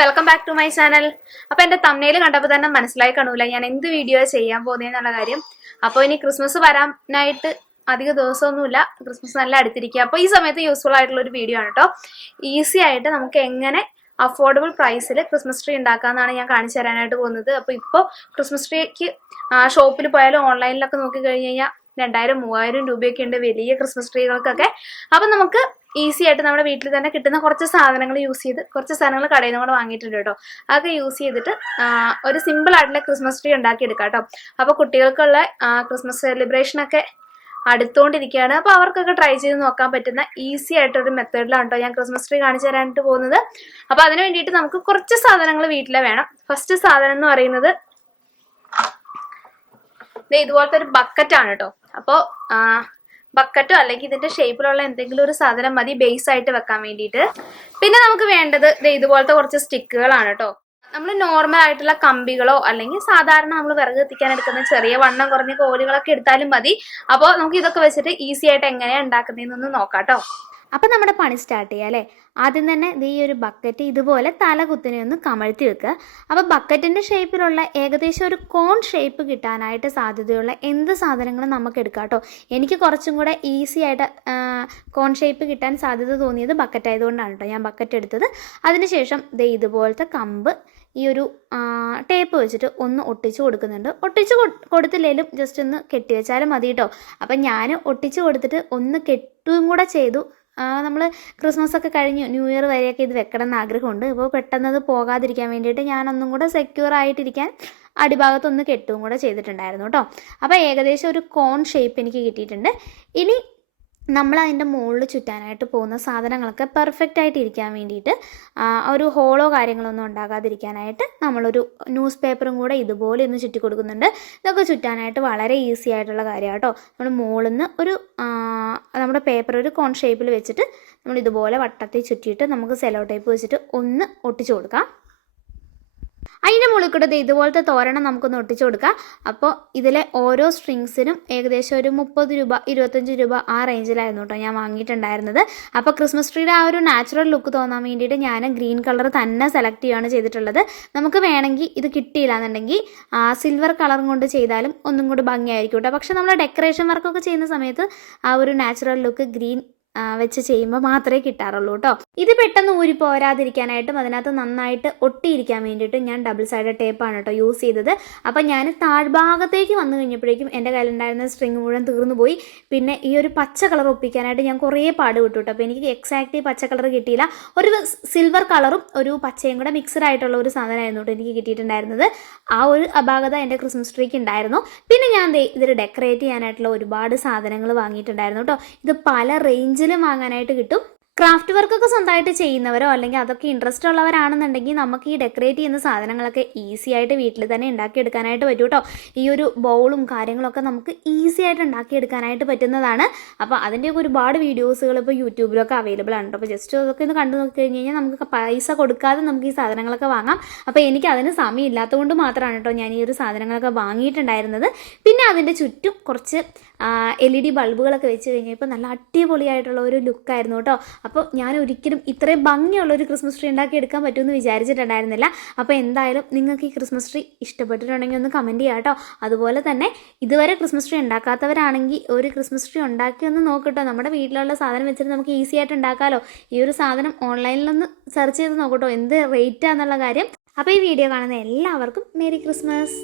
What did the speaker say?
Welcome back to my channel അപ്പൊ എന്റെ തമ്മയിൽ കണ്ടപ്പോൾ തന്നെ മനസ്സിലായി കാണൂല ഞാൻ എന്ത് വീഡിയോ ചെയ്യാൻ പോകുന്നതെന്നുള്ള കാര്യം. അപ്പോൾ ഇനി ക്രിസ്മസ് വരാനായിട്ട് അധിക ദിവസമൊന്നുമില്ല. ക്രിസ്മസ് നല്ല അടുത്തിരിക്കുക. അപ്പോൾ ഈ സമയത്ത് യൂസ്ഫുൾ ആയിട്ടുള്ള ഒരു വീഡിയോ ആണ് കേട്ടോ ഈസി ആയിട്ട് നമുക്ക് എങ്ങനെ അഫോർഡബിൾ പ്രൈസിൽ ക്രിസ്മസ് ട്രീ ഉണ്ടാക്കാമെന്നാണ് ഞാൻ കാണിച്ചു തരാനായിട്ട് പോകുന്നത്. അപ്പോൾ ഇപ്പോൾ ക്രിസ്മസ് ട്രീക്ക് ഷോപ്പിൽ പോയാലും ഓൺലൈനിലൊക്കെ നോക്കി കഴിഞ്ഞു കഴിഞ്ഞാൽ രണ്ടായിരം മൂവായിരം രൂപയൊക്കെ ഉണ്ട് വലിയ ക്രിസ്മസ് ട്രീകൾക്കൊക്കെ അപ്പം നമുക്ക് ഈസി ആയിട്ട് നമ്മുടെ വീട്ടിൽ തന്നെ കിട്ടുന്ന കുറച്ച് സാധനങ്ങൾ യൂസ് ചെയ്ത് കുറച്ച് സാധനങ്ങൾ കടയിൽ നിന്ന് കൂടെ വാങ്ങിയിട്ടുണ്ട് കേട്ടോ. അതൊക്കെ യൂസ് ചെയ്തിട്ട് ഒരു സിമ്പിൾ ആയിട്ടുള്ള ക്രിസ്മസ് ട്രീ ഉണ്ടാക്കി എടുക്കാം കേട്ടോ. അപ്പോൾ കുട്ടികൾക്കുള്ള ക്രിസ്മസ് സെലിബ്രേഷൻ ഒക്കെ അടുത്തുകൊണ്ടിരിക്കുകയാണ് അപ്പോൾ അവർക്കൊക്കെ ട്രൈ ചെയ്ത് നോക്കാൻ പറ്റുന്ന ഈസി ആയിട്ടൊരു മെത്തേഡിലാണ് കേട്ടോ ഞാൻ ക്രിസ്മസ് ട്രീ കാണിച്ചു തരാനായിട്ട് പോകുന്നത്. അപ്പോൾ അതിന് വേണ്ടിയിട്ട് നമുക്ക് കുറച്ച് സാധനങ്ങൾ വീട്ടിലെ വേണം. ഫസ്റ്റ് സാധനം എന്ന് പറയുന്നത് ഇതുപോലത്തെ ഒരു ബക്കറ്റ് ആണ് കേട്ടോ. അപ്പോൾ ബക്കറ്റോ അല്ലെങ്കിൽ ഇതിന്റെ ഷേപ്പിലുള്ള എന്തെങ്കിലും ഒരു സാധനം മതി ബേസ് ആയിട്ട് വെക്കാൻ വേണ്ടിയിട്ട്. പിന്നെ നമുക്ക് വേണ്ടത് ഇതുപോലത്തെ കുറച്ച് സ്റ്റിക്കുകളാണ് കേട്ടോ നമ്മൾ നോർമൽ ആയിട്ടുള്ള കമ്പികളോ അല്ലെങ്കിൽ സാധാരണ നമ്മൾ വിറക് എത്തിക്കാൻ എടുക്കുന്ന ചെറിയ വണ്ണം കുറഞ്ഞ കോലുകളൊക്കെ എടുത്താലും മതി. അപ്പോൾ നമുക്ക് ഇതൊക്കെ വെച്ചിട്ട് ഈസി ആയിട്ട് എങ്ങനെയാണ് ഉണ്ടാക്കുന്നതെന്നൊന്ന് നോക്കാം കേട്ടോ അപ്പം നമ്മുടെ പണി സ്റ്റാർട്ട് ചെയ്യാം അല്ലേ? ആദ്യം തന്നെ ദേ ഈ ഒരു ബക്കറ്റ് ഇതുപോലെ തലകുത്തിനെ ഒന്ന് കമഴ്ത്തി വെക്കുക. അപ്പോൾ ബക്കറ്റിന്റെ ഷേപ്പിലുള്ള ഏകദേശം ഒരു കോൺ ഷേപ്പ് കിട്ടാനായിട്ട് സാധ്യതയുള്ള എന്ത് സാധനങ്ങളും നമുക്ക് എടുക്കാം കേട്ടോ. എനിക്ക് കുറച്ചും കൂടെ ഈസി ആയിട്ട് കോൺ ഷേപ്പ് കിട്ടാൻ സാധ്യത തോന്നിയത് ബക്കറ്റ് ആയതുകൊണ്ടാണ് കേട്ടോ ഞാൻ ബക്കറ്റ് എടുത്തത്. അതിനുശേഷം ദേ ഇതുപോലത്തെ കമ്പ് ഈ ഒരു ടേപ്പ് വെച്ചിട്ട് ഒന്ന് ഒട്ടിച്ച് കൊടുക്കുന്നുണ്ട്. ഒട്ടിച്ച് കൊ- കൊടുത്തില്ലേലും ജസ്റ്റ് ഒന്ന് കെട്ടി വെച്ചാലും മതി കേട്ടോ. അപ്പം ഞാൻ ഒട്ടിച്ച് കൊടുത്തിട്ട് ഒന്ന് കെട്ടുകയും കൂടെ ചെയ്തു. നമ്മൾ ക്രിസ്മസ് ഒക്കെ കഴിഞ്ഞു ന്യൂ ഇയർ വരെയൊക്കെ ഇത് വെക്കണം എന്ന് ആഗ്രഹമുണ്ട്. ഇപ്പോൾ പെട്ടെന്ന് അത് പോകാതിരിക്കാൻ വേണ്ടിയിട്ട് ഞാനൊന്നും കൂടെ സെക്യൂർ ആയിട്ടിരിക്കാൻ അടിഭാഗത്തൊന്ന് കെട്ടും കൂടെ ചെയ്തിട്ടുണ്ടായിരുന്നു കേട്ടോ. അപ്പോൾ ഏകദേശം ഒരു കോൺ ഷേപ്പ് എനിക്ക് കിട്ടിയിട്ടുണ്ട്. ഇനി നമ്മൾ അതിന്റെ മുകളിൽ ചുറ്റാനായിട്ട് പോകുന്ന സാധനങ്ങളൊക്കെ പെർഫെക്റ്റ് ആയിട്ട് ഇരിക്കാൻ വേണ്ടിയിട്ട് ഒരു ഹോളോ കാര്യങ്ങളൊന്നും ഉണ്ടാകാതിരിക്കാനായിട്ട് നമ്മളൊരു ന്യൂസ് പേപ്പറും കൂടെ ഇതുപോലെ ഒന്ന് ചുറ്റി കൊടുക്കുന്നുണ്ട് ഇതൊക്കെ ചുറ്റാനായിട്ട് വളരെ ഈസി ആയിട്ടുള്ള കാര്യമാണ് കേട്ടോ. നമ്മൾ മുകളിൽ നിന്ന് ഒരു നമ്മുടെ പേപ്പർ ഒരു കോൺ ഷേപ്പിൽ വെച്ചിട്ട് നമ്മൾ ഇതുപോലെ വട്ടത്തിൽ ചുറ്റിയിട്ട് നമുക്ക് സെലോ ടേപ്പ് വെച്ചിട്ട് ഒന്ന് ഒട്ടിച്ചു കൊടുക്കാം. അതിന്റെ മുകളിൽ കൂടെ ഇതുപോലത്തെ തോരണം നമുക്കൊന്ന് ഒട്ടിച്ചു കൊടുക്കാം. അപ്പോൾ ഇതിലെ ഓരോ സ്ട്രിങ്സിനും ഏകദേശം ഒരു മുപ്പത് രൂപ ഇരുപത്തഞ്ച് രൂപ ആ റേഞ്ചിലായിരുന്നു കേട്ടോ ഞാൻ വാങ്ങിയിട്ടുണ്ടായിരുന്നത്. അപ്പോൾ ക്രിസ്മസ് ട്രീയുടെ ആ ഒരു നാച്ചുറൽ ലുക്ക് തോന്നാൻ വേണ്ടിയിട്ട് ഞാൻ ഗ്രീൻ കളർ തന്നെ സെലക്ട് ചെയ്യുകയാണ് ചെയ്തിട്ടുള്ളത്. നമുക്ക് വേണമെങ്കിൽ ഇത് കിട്ടിയില്ല ആ സിൽവർ കളറും കൊണ്ട് ചെയ്താലും ഒന്നും കൂടി ഭംഗിയായിരിക്കും കേട്ടോ. പക്ഷെ നമ്മൾ ഡെക്കറേഷൻ വർക്കൊക്കെ ചെയ്യുന്ന സമയത്ത് ആ ഒരു നാച്ചുറൽ ലുക്ക് ഗ്രീൻ വെച്ച് ചെയ്യുമ്പോൾ മാത്രമേ കിട്ടാറുള്ളൂ കേട്ടോ ഇത് പെട്ടെന്ന് ഊരി പോരാതിരിക്കാനായിട്ടും അതിനകത്ത് നന്നായിട്ട് ഒട്ടിയിരിക്കാൻ വേണ്ടിയിട്ട് ഞാൻ ഡബിൾ സൈഡ് ടേപ്പാണ് കേട്ടോ യൂസ് ചെയ്തത്. അപ്പം ഞാൻ താഴ്ഭാഗത്തേക്ക് വന്നു കഴിഞ്ഞപ്പോഴേക്കും എന്റെ കയ്യിലുണ്ടായിരുന്ന സ്ട്രിങ് മുഴുവൻ തീർന്നു പോയി. പിന്നെ ഈ ഒരു പച്ച കളർ ഒപ്പിക്കാനായിട്ട് ഞാൻ കുറേ പാട് വിട്ടു കേട്ടോ അപ്പോൾ എനിക്ക് എക്സാക്റ്റ് പച്ച കളർ കിട്ടിയില്ല. ഒരു സിൽവർ കളറും ഒരു പച്ചയും കൂടെ മിക്സഡ് ആയിട്ടുള്ള ഒരു സാധനമായിരുന്നു കേട്ടോ എനിക്ക് കിട്ടിയിട്ടുണ്ടായിരുന്നത്. ആ ഒരു അപാകത എന്റെ ക്രിസ്മസ് ട്രീക്ക് ഉണ്ടായിരുന്നു. പിന്നെ ഞാൻ ഇതിൽ ഡെക്കറേറ്റ് ചെയ്യാനായിട്ടുള്ള ഒരുപാട് സാധനങ്ങൾ വാങ്ങിയിട്ടുണ്ടായിരുന്നു കേട്ടോ ഇത് പല റേഞ്ചിലും വാങ്ങാനായിട്ട് കിട്ടും. ക്രാഫ്റ്റ് വർക്കൊക്കെ സ്വന്തമായിട്ട് ചെയ്യുന്നവരോ അല്ലെങ്കിൽ അതൊക്കെ ഇൻട്രസ്റ്റ് ഉള്ളവരാണെന്നുണ്ടെങ്കിൽ നമുക്ക് ഈ ഡെക്കറേറ്റ് ചെയ്യുന്ന സാധനങ്ങളൊക്കെ ഈസി ആയിട്ട് വീട്ടിൽ തന്നെ ഉണ്ടാക്കിയെടുക്കാനായിട്ട് പറ്റും കേട്ടോ ഈ ഒരു ബൗളും കാര്യങ്ങളൊക്കെ നമുക്ക് ഈസി ആയിട്ട് ഉണ്ടാക്കിയെടുക്കാനായിട്ട് പറ്റുന്നതാണ്. അപ്പോൾ അതിന്റെയൊക്കെ ഒരുപാട് വീഡിയോസുകൾ ഇപ്പോൾ യൂട്യൂബിലൊക്കെ അവൈലബിൾ ആണ് അപ്പോൾ ജസ്റ്റ് അതൊക്കെ ഒന്ന് കണ്ടു നോക്കി കഴിഞ്ഞ് കഴിഞ്ഞാൽ നമുക്ക് പൈസ കൊടുക്കാതെ നമുക്ക് ഈ സാധനങ്ങളൊക്കെ വാങ്ങാം. അപ്പോൾ എനിക്ക് അതിന് സമയം ഇല്ലാത്തതുകൊണ്ട് മാത്രമാണ് കേട്ടോ ഞാൻ ഈ ഒരു സാധനങ്ങളൊക്കെ വാങ്ങിയിട്ടുണ്ടായിരുന്നത്. പിന്നെ അതിന്റെ ചുറ്റും കുറച്ച് എൽ ഇ ഡി ബൾബുകളൊക്കെ വെച്ച് കഴിഞ്ഞപ്പോൾ നല്ല അടിപൊളിയായിട്ടുള്ള ഒരു ലുക്കായിരുന്നു കേട്ടോ അപ്പോൾ ഞാൻ ഒരിക്കലും ഇത്രയും ഭംഗിയുള്ള ഒരു ക്രിസ്മസ് ട്രീ ഉണ്ടാക്കി എടുക്കാൻ പറ്റുമെന്ന് വിചാരിച്ചിട്ടുണ്ടായിരുന്നില്ല. അപ്പോൾ എന്തായാലും നിങ്ങൾക്ക് ഈ ക്രിസ്മസ് ട്രീ ഇഷ്ടപ്പെട്ടിട്ടുണ്ടെങ്കിൽ ഒന്ന് കമന്റ് ചെയ്യാം കേട്ടോ അതുപോലെ തന്നെ ഇതുവരെ ക്രിസ്മസ് ട്രീ ഉണ്ടാക്കാത്തവരാണെങ്കിൽ ഒരു ക്രിസ്മസ് ട്രീ ഉണ്ടാക്കി ഒന്ന് നോക്കട്ടോ നമ്മുടെ വീട്ടിലുള്ള സാധനം വെച്ചിട്ട് നമുക്ക് ഈസി ആയിട്ട് ഉണ്ടാക്കാമല്ലോ ഈ ഒരു സാധനം ഓൺലൈനിലൊന്ന് സെർച്ച് ചെയ്ത് നോക്കട്ടോ എന്ത് റേറ്റാന്നുള്ള കാര്യം. അപ്പോൾ ഈ വീഡിയോ കാണുന്ന എല്ലാവർക്കും മേരി ക്രിസ്മസ്